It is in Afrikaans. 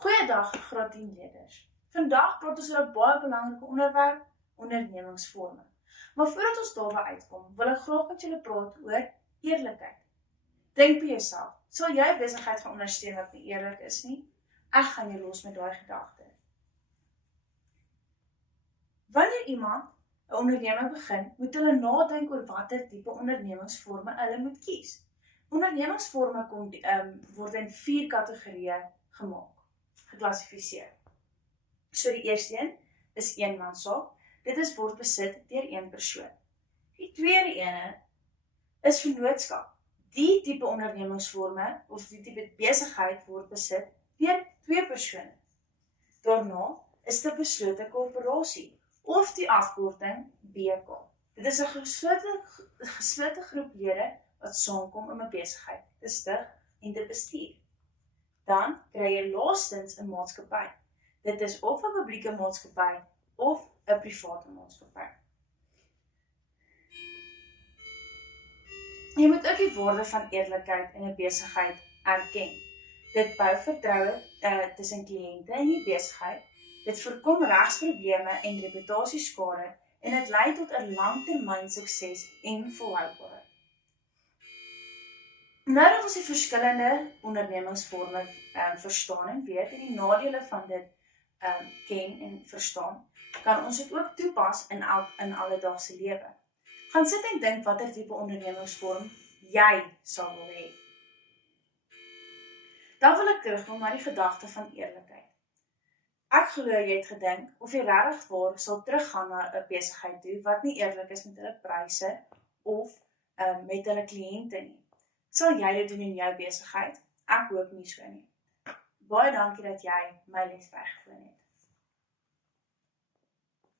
Goeiedag graad 10 leerders. Vandag praat ons oor 'n baie belangrike onderwerp, ondernemingsvorme. Maar voordat ons daarby uitkom, wil ek graag met julle praat oor eerlikheid. Dink by jouself, sal jy 'n besigheid gaan ondersteun wat nie eerlik is nie? Ek gaan jou los met daai gedagte. Wanneer iemand 'n onderneming begin, moet hulle nadink oor watter tipe ondernemingsvorme hulle moet kies. Ondernemingsvorme word in 4 kategorieë geklassifiseer. So die eerste een is eenmanssaak. Dit word besit deur een persoon. Die tweede ene is vennootskap. Die tipe ondernemingsvorme of die tipe besigheid word besit deur 2 persone. Daarna is dit 'n beslote korporasie of die afkorting BK. Dit is 'n geslote groep lede wat saamkom om 'n besigheid te stig en te bestuur. Dan kry jy laastens 'n maatskappy. Dit is of 'n publieke maatskappy of 'n private maatskappy. Jy moet ook die waarde van eerlikheid in 'n besigheid erken. Dit bou vertroue tussen kliënte en die besigheid. Dit voorkom regsprobleme en reputasieskade en dit lei tot 'n langtermyn sukses en volhoubaarheid. Nou dat ons die verskillende ondernemingsvorme verstaan en weet en die nadele van dit ken en verstaan, kan ons dit ook toepas in alledaagse lewe. Gaan sit en dink watter tipe ondernemingsvorm jy sal wil hê. Dan wil ek terugkom na die gedagte van eerlikheid. Ek glo jy het gedink of jy regtig waar sal teruggaan na 'n besigheid toe wat nie eerlik is met hulle pryse of met hulle kliënte nie. Sal jy dit doen in jou besigheid? Ek hoop nie so nie. Baie dankie dat jy my les bygewoon het.